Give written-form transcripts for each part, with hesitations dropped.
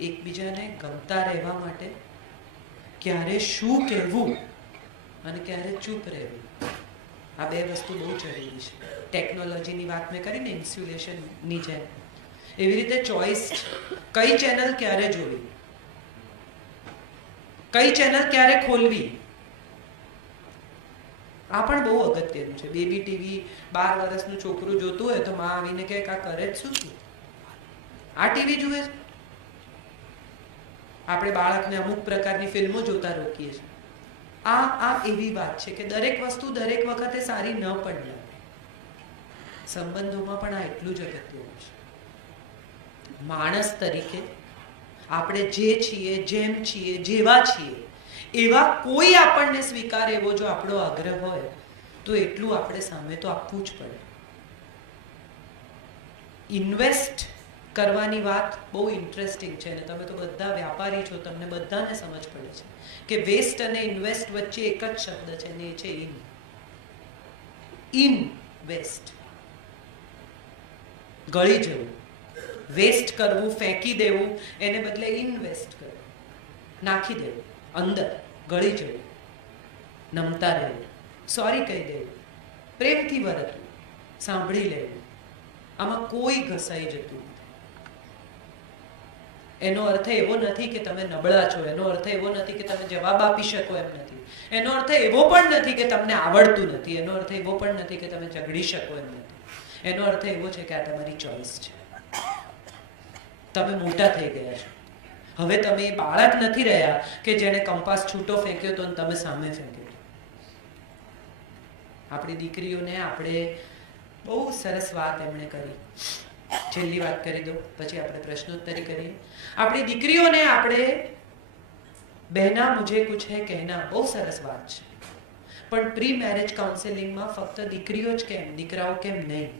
એકબીજાને ગમતા રહેવા માટે ક્યારે શું કહેવું અને ક્યારે ચૂપ રહેવું, આ બે વસ્તુ બહુ જરૂરી છે. ટેકનોલોજીની વાત મેં કરીને ઇન્સ્યુલેશનની જેમ, એવી રીતે ચોઇસ, કઈ ચેનલ ક્યારે જોવી, કઈ ચેનલ ક્યારે ખોલવી, આ પણ બહુ અગત્યનું છે. બેબી ટીવી 12 વર્ષનું છોકરું જોતું હોય તો માં આવીને કહે આ કરે જ શું તું, આ ટીવી જુએ છે. આપણે બાળકને અમુક પ્રકારની ફિલ્મો જોતા રોકીએ છીએ. આ એવી વાત છે કે દરેક વસ્તુ દરેક વખતે સારી ન પણ લાગે. સંબંધોમાં પણ આ એટલું જ અગત્યનું છે. માણસ તરીકે આપણે જે છીએ, જેમ છીએ, જેવા છીએ એવા કોઈ આપણને સ્વીકાર એવો જો આપણો આગ્રહ હોય તો એટલું આપણે સામે તો આપવું જ પડે. ઇન્વેસ્ટ કરવાની વાત બહુ ઇન્ટરેસ્ટિંગ છે અને તમે તો બધા વ્યાપારી છો, તમને બધાને સમજ પડે છે કે વેસ્ટ અને ઇન્વેસ્ટ વચ્ચે એક જ શબ્દ છે ને એ છે ઇનવેસ્ટ. ગળી જવું, વેસ્ટ કરવું, ફેંકી દેવું, એને બદલે ઇન્વેસ્ટ કરવું, નાખી દેવું અંદર, ગળી જવું, નમતા રહેવું, સોરી કહી દેવું, પ્રેમથી વર્તવું, સાંભળી લેવું, આમાં કોઈ ઘસાઈ જતું નથી. એનો અર્થ એવો નથી કે તમે નબળા છો, એનો અર્થ એવો નથી કે તમે જવાબ આપી શકો એમ નથી, એનો અર્થ એવો પણ નથી કે તમને આવડતું નથી, એનો અર્થ એવો પણ નથી કે તમે ઝઘડી શકો એમ નથી. એનો અર્થ એવો છે કે આ તમારી ચોઈસ છે. તમે મોટા થઈ ગયા છો. હવે તમે એ બાળક નથી રહ્યા કે જેને કંપાસ છૂટો ફેંક્યો તો તમે સામે ફેંક્યો. આપણી દીકરીઓને આપણે બહુ સરસ વાત એમણે કરી. છેલ્લી વાત કરી દો પછી આપણે પ્રશ્નોત્તરી કરીએ. આપણી દીકરીઓને આપણે બહેના મુझे कुछ है कहना, બહુ સરસ વાત છે. પણ પ્રી મેરેજ કાઉન્સેલિંગમાં ફક્ત દીકરીઓ જ કેમ, દીકરાઓ કેમ નહીં?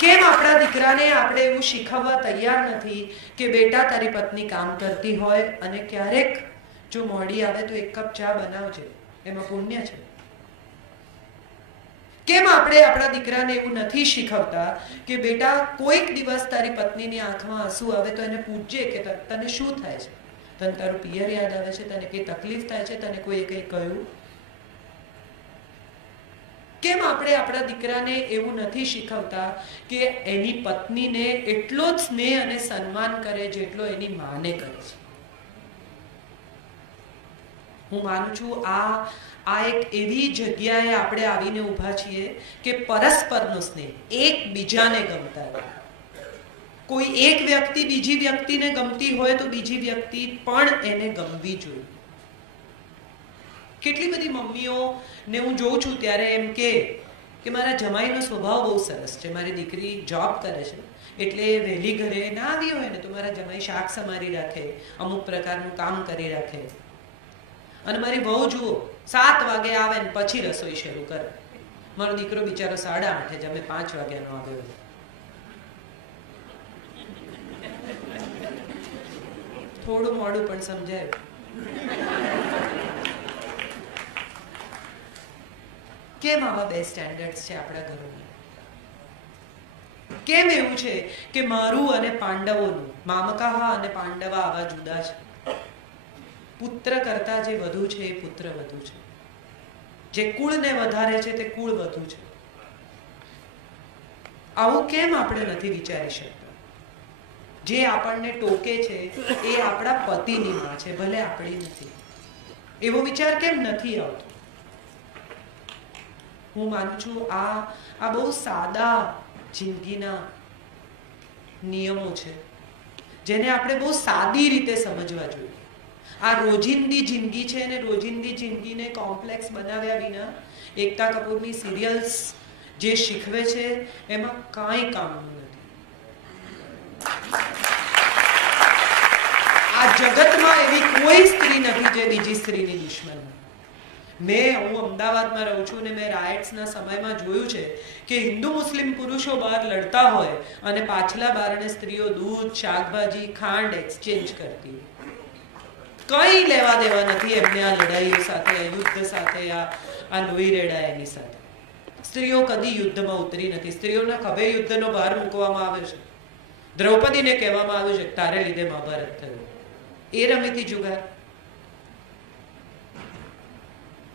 કેમ આપણા દીકરાને આપણે એવું શીખવવા તૈયાર નથી કે બેટા તારી પત્ની કામ કરતી હોય અને ક્યારેક જો મોડી આવે તો 1 કપ ચા બનાવજે, એમાં પુણ્ય છે. કેમ આપણે આપણા દીકરાને એવું નથી શીખવતા કે બેટા કોઈક દિવસ તારી પત્નીની આંખમાં આંસુ આવે તો એને પૂછજે કે તને શું થાય છે, તને તારું પિયર યાદ આવે છે, તને કઈ તકલીફ થાય છે, તને કોઈ કંઈ કહ્યું? કેમ આપણે આપણા દીકરાને એવું નથી શીખવતા કે એની પત્નીને એટલો જ સ્નેહ અને સન્માન કરે જેટલો એની માને કરે છે? હું માનું છું આ એક એવી જગ્યાએ આપણે આવીને ઊભા છીએ કે પરસ્પરનો સ્નેહ, એકબીજાને ગમતા રહે. કોઈ એક વ્યક્તિ બીજી વ્યક્તિને ગમતી હોય તો બીજી વ્યક્તિ પણ એને ગમવી જોઈએ. કેટલી બધી મમ્મીઓને હું જોઉં છું ત્યારે એમ કે મારા જમાઈનો સ્વભાવ બહુ સરસ છે, મારી દીકરી જોબ કરે છે એટલે વહેલી ઘરે ના આવી હોય ને તો મારા જમાઈ શાક સમારી રાખે, અમુક પ્રકારનું કામ કરી રાખે. અને મારી વહુ જુઓ 7 વાગે આવે ને પછી રસોઈ શરૂ કરે. મારો દીકરો બિચારો 8:30 જમે, 5 વાગ્યાનો આવ્યો. થોડું મોડું પણ સમજાયું. કેમ આવા બે સ્ટેન્ડર્ડ્સ છે આપણા ઘરોમાં? કેમ એવું છે કે મારું અને પાંડવોનું, મામકાહ અને પાંડવા આવા જુદા છે? પુત્ર કરતા જે વધુ છે એ પુત્ર વધુ છે, જે કુળને વધારે છે તે કુળ વધુ છે. આવું કેમ આપણે નથી વિચારી શકતા? જે આપણને ટોકે છે એ આપણા પતિની માં છે, ભલે આપણી નથી. એવો વિચાર કેમ નથી આવતો? હું માનું છું આ બહુ સાદા જિંદગીના નિયમો છે જેને આપણે બહુ સાદી રીતે સમજવા જોઈએ. આ રોજિંદી જિંદગી છે અને રોજિંદી જિંદગીને કોમ્પ્લેક્સ બનાવ્યા વિના એકતા કપૂરની સિરિયલ્સ જે શીખવે છે એમાં કાંઈ કામનું નથી. આ જગતમાં એવી કોઈ સ્ત્રી નથી જે બીજી સ્ત્રીની દુશ્મન. હું અમદાવાદમાં રહું છું અને મેં રાયટ્સના સમયમાં જોયું છે કે હિન્દુ મુસ્લિમ પુરુષો બહાર લડતા હોય અને પાછલા બારણે સ્ત્રીઓ દૂધ, શાકભાજી, ખાંડ એક્સચેન્જ કરતી. કંઈ લેવા દેવા નથી એમને આ લડાઈઓ સાથે, આ યુદ્ધ સાથે, આ લોહી રેડા એની સાથે. સ્ત્રીઓ કદી યુદ્ધમાં ઉતરી નથી. સ્ત્રીઓના ખભે યુદ્ધનો ભાર મૂકવામાં આવ્યો છે. દ્રૌપદીને કહેવામાં આવ્યું છે તારે લીધે મહાભારત થયું. એ રમીતી જુગાર.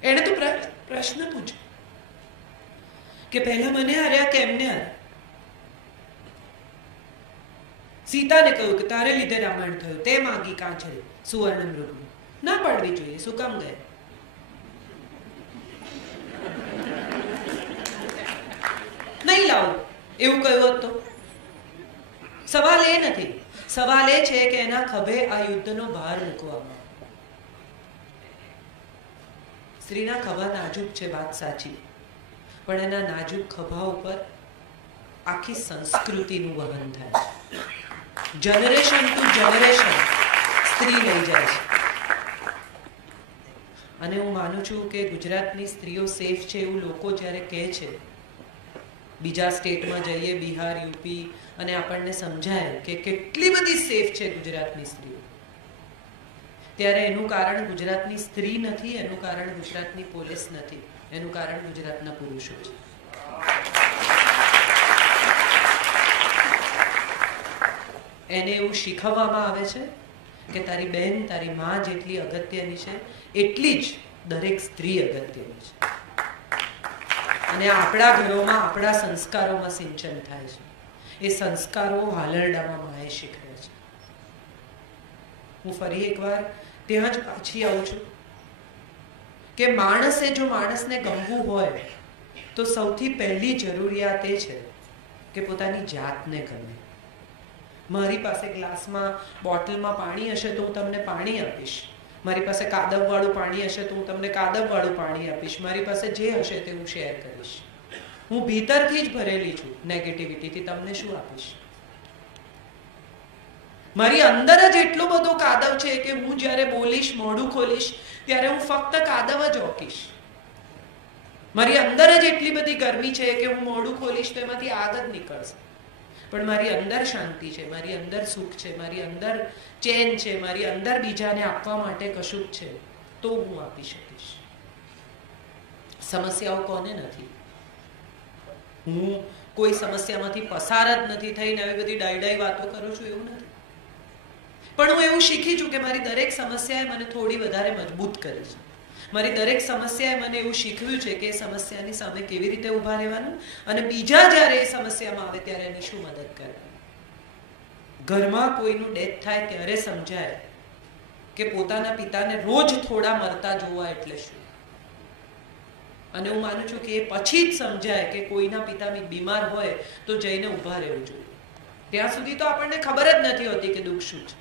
એને તો પ્રશ્ન પૂછ્યો કે પહેલા મને હાર્યા કે એમને હાર્યા. સીતાને કહ્યું કે તારે લીધે રામાયણ થયું, તે માગી કાંચરે સુવર્ણ મૃગની. ના પાડવી જોઈએ. શું કામ ગયા? નહીં લાવું એવું કહ્યું હતું. સવાલ એ નથી. સવાલ એ છે કે એના ખભે આ યુદ્ધનો ભાર મૂકવામાં. સ્ત્રીના ખભા નાજુક છે, વાત સાચી, પણ એના નાજુક ખભા ઉપર આખી સંસ્કૃતિનું વહન થાય છે. જનરેશન ટુ જનરેશન સ્ત્રી લઈ જાય છે. અને હું માનું છું કે ગુજરાતની સ્ત્રીઓ સેફ છે એવું લોકો જ્યારે કહે છે, બીજા સ્ટેટમાં જઈએ, બિહાર, યુપી, અને આપણને સમજાય કે કેટલી બધી સેફ છે ગુજરાતની સ્ત્રીઓ, ત્યારે એનું કારણ ગુજરાતની સ્ત્રી નથી, એનું કારણ ગુજરાતની પોલીસ નથી, એનું કારણ ગુજરાતના પુરુષો છે. એને એવું શીખવવામાં આવે છે કે તારી બહેન, તારી માં જેટલી અગત્યની છે એટલી જ દરેક સ્ત્રી અગત્યની છે. અને આપણા ઘરોમાં, આપણા સંસ્કારોમાં સિંચન થાય છે. એ સંસ્કારો હાલરડામાં માએ શીખવ્યા છે. હું ફરી એકવાર ત્યાં જ પાછી આવું છું કે માણસે જો માણસને ગમવું હોય તો સૌથી પહેલી જરૂરિયાત એ છે કે પોતાની જાતને ગમે. મારી પાસે ગ્લાસમાં, બોટલમાં પાણી હશે તો હું તમને પાણી આપીશ. મારી પાસે કાદવવાળું પાણી હશે તો હું તમને કાદવવાળું પાણી આપીશ. મારી પાસે જે હશે તે હું શેર કરીશ. હું ભીતરથી જ ભરેલી છું નેગેટિવિટીથી. તમને શું આપીશ? મારી અંદર જ એટલો બધો કાદવ છે કે હું જ્યારે બોલીશ, મોઢું ખોલીશ ત્યારે હું ફક્ત કાદવ જ ઓકીશ. મારી અંદર જ એટલી બધી ગરમી છે કે હું મોઢું ખોલીશ તો એમાંથી આગ જ નીકળશે. પણ મારી અંદર શાંતિ છે, મારી અંદર સુખ છે, મારી અંદર ચેન છે, મારી અંદર બીજાને આપવા માટે કશું છે તો હું આપી શકીશ. સમસ્યાઓ કોને નથી? હું કોઈ સમસ્યામાંથી પસાર જ નથી થઈને આવી બધી ડાઈ વાતો કરું છું એવું નથી. પણ હું એવું શીખી છું કે મારી દરેક સમસ્યાએ મને થોડી વધારે મજબૂત કરી છે. મારી દરેક સમસ્યાએ મને એવું શીખવ્યું છે કે એ સમસ્યાની સામે કેવી રીતે ઊભા રહેવાનું અને બીજા જ્યારે એ સમસ્યામાં આવે ત્યારે એને શું મદદ કરવાની. ઘરમાં કોઈનું ડેથ થાય ત્યારે સમજાય કે પોતાના પિતાને રોજ થોડા મરતા જોવા એટલે શું. અને હું માનું છું કે એ પછી જ સમજાય કે કોઈના પિતા બીમાર હોય તો જઈને ઊભા રહેવું જોઈએ. ત્યાં સુધી તો આપણને ખબર જ નથી હોતી કે દુઃખ શું છે.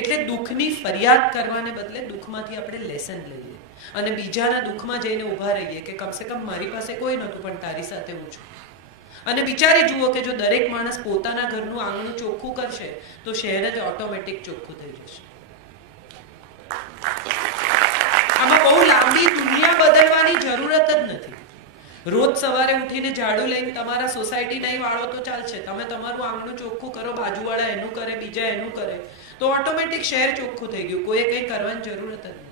એટલે દુઃખની ફરિયાદ કરવાને બદલે દુઃખમાંથી આપણે લેસન લઈએ અને બીજાના દુઃખમાં જઈને ઊભા રહીએ કે કમસે કમ મારી પાસે કોઈ નહોતું પણ તારી સાથે હું છું. અને વિચારી જુઓ કે જો દરેક માણસ પોતાના ઘરનું આંગણું ચોખ્ખું કરશે તો શહેર જ ઓટોમેટિક ચોખ્ખું થઈ જશે. આમાં બહુ લાંબી દુનિયા બદલવાની જરૂરત જ નથી. રોજ સવારે ઉઠીને ઝાડુ લઈને તમારા સોસાયટી નહીં વાળો તો ચાલશે. તમે તમારું આંગણું ચોખ્ખું કરો, બાજુવાળા એનું કરે, બીજા એનું કરે તો ઓટોમેટિક શહેર ચોખ્ખું થઈ ગયું. કોઈએ કંઈ કરવાની જરૂરત જ નહીં.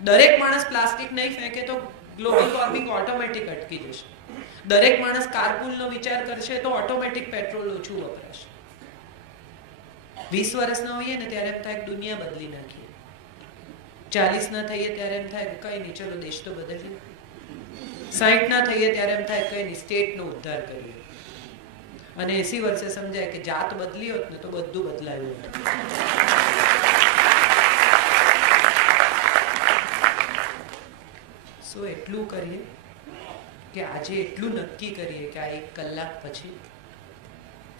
દરેક માણસ પ્લાસ્ટિક નહીં ફેંકે તો ગ્લોબલ વોર્મિંગ ઓટોમેટિક અટકી જશે. દરેક માણસ કારપૂલનો વિચાર કરશે તો ઓટોમેટિક પેટ્રોલ ઓછું વપરાશે. 20 વર્ષના હોઈએ ને ત્યારે એમ થાય કે દુનિયા બદલી નાખીએ. 40 ના થઈએ ત્યારે એમ થાય કે કઈ નહીં, ચલો દેશ તો બદલીએ. 60 ના થઈએ ત્યારે એમ થાય કઈ નહીં, સ્ટેટનો ઉદ્ધાર કરીએ. અને 80 વર્ષે સમજાય કે જાત બદલી હોત ને તો બધું બદલાયું હોત. સો એટલું કરીએ કે આજે એટલું નક્કી કરીએ કે આ 1 કલાક પછી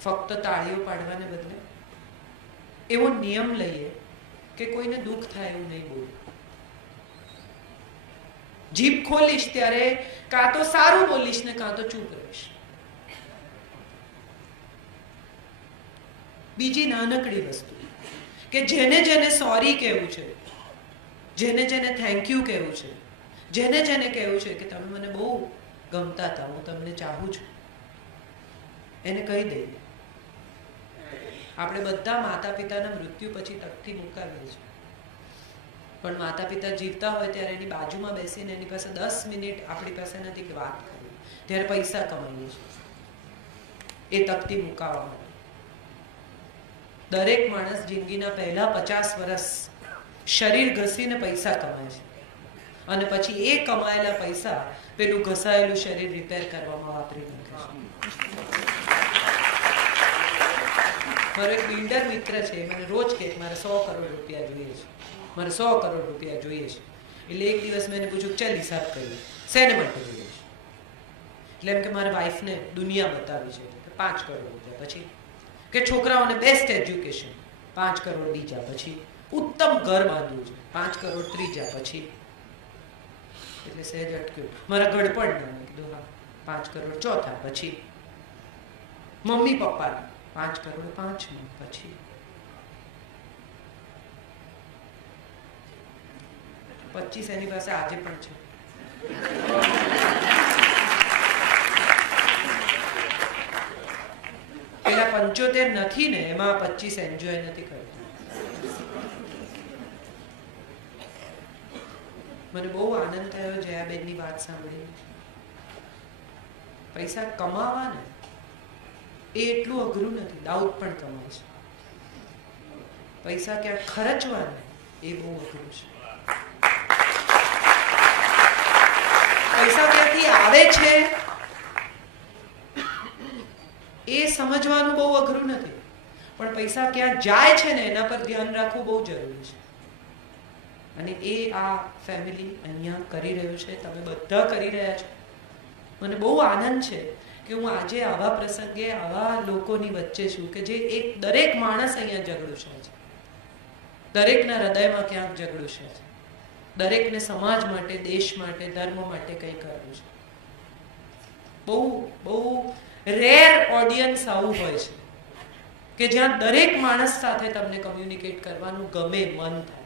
ફક્ત તાળીઓ પાડવાને બદલે એવો નિયમ લઈએ કે કોઈને દુઃખ થાય એવું નહીં બોલું. જીભ ખોલીશ ત્યારે કાં તો સારું બોલીશ ને કાં તો ચૂપ રહીશ. બીજી નાનકડી વસ્તુ કે જેને જેને સોરી કહેવું છે, જેને જેને થેન્ક યુ કહેવું છે, જેને જેને કહેવું છે કે તમે મને બહુ ગમતા હતા, હું તમને ચાહું છું, એને કહી દઈએ. આપણે બધા માતા પિતાના મૃત્યુ પછી તકથી મુકાવીએ છીએ, પણ માતા પિતા જીવતા હોય ત્યારે એની બાજુમાં બેસીને એની પાસે 10 મિનિટ આપણી પાસે નથી કે વાત કરીએ. ત્યારે પૈસા કમાઈએ છીએ એ તકતી મુકાવવા માટે. દરેક માણસ જિંદગીના પહેલા 50 વર્ષ શરીર ઘસીને પૈસા કમાય છે અને પછી એ કમાયેલા પૈસા પેલું ઘસાયેલું શરીર રિપેર કરવામાં વાપરી નાખે છે. મારો એક બિલ્ડર મિત્ર છે, મને રોજ કહે મારે 100 કરોડ રૂપિયા જોઈએ છે, મારે 100 કરોડ રૂપિયા જોઈએ છે. એટલે એક દિવસ મેં એને પૂછ્યું ચાલ હિસાબ કરીએ શેને માટે જોઈએ છે. એટલે એમ કે મારા વાઈફને દુનિયા બતાવી છે, 5 કરોડ રૂપિયા. પછી કે છોકરાઓને બેસ્ટ એજ્યુકેશન, 5 કરોડ બીજા. પછી ઉત્તમ ઘર બાંધવું છે, 5 કરોડ ત્રીજા. પછી એટલે સહેજ અટક્યું, મારા ગડપણ ના કીધું હા 5 કરોડ ચોથા. પછી મમ્મી પપ્પા 5 કરોડ પાંચમું. પછી 25 એની પાસે આજે પણ છે. પેલા 75 નથી ને એમાં 25 એન્જોય નથી કરતા. મને બહુ આનંદ થયો જયાબેનની વાત સાંભળીને. પૈસા કમાવા ને એ એટલું અઘરું નથી, દાઉદ પણ કમાય છે. પૈસા ક્યાંક ખર્ચવા ને એ બહુ અઘરું છે. પૈસા ક્યાંથી આવે છે એ સમજવાનું બહુ અઘરું નથી, પણ પૈસા ક્યાં જાય છે ને એના પર ધ્યાન રાખવું બહુ જરૂરી છે. અને એ આ ફેમિલી અહીંયા કરી રહ્યું છે, તમે બધા કરી રહ્યા છો. મને બહુ આનંદ છે કે હું આજે આવા પ્રસંગે આવા લોકોની વચ્ચે છું કે જે એક દરેક માણસ અહીંયા ઝઘડું છે, દરેકના હૃદયમાં ક્યાંક ઝઘડું છે, દરેકને સમાજ માટે, દેશ માટે, ધર્મ માટે કંઈ કરવું છે. બહુ બહુ રેર ઓડિયન્સ આવું હોય છે કે જ્યાં દરેક માણસ સાથે તમને કમ્યુનિકેટ કરવાનું ગમે, મન થાય.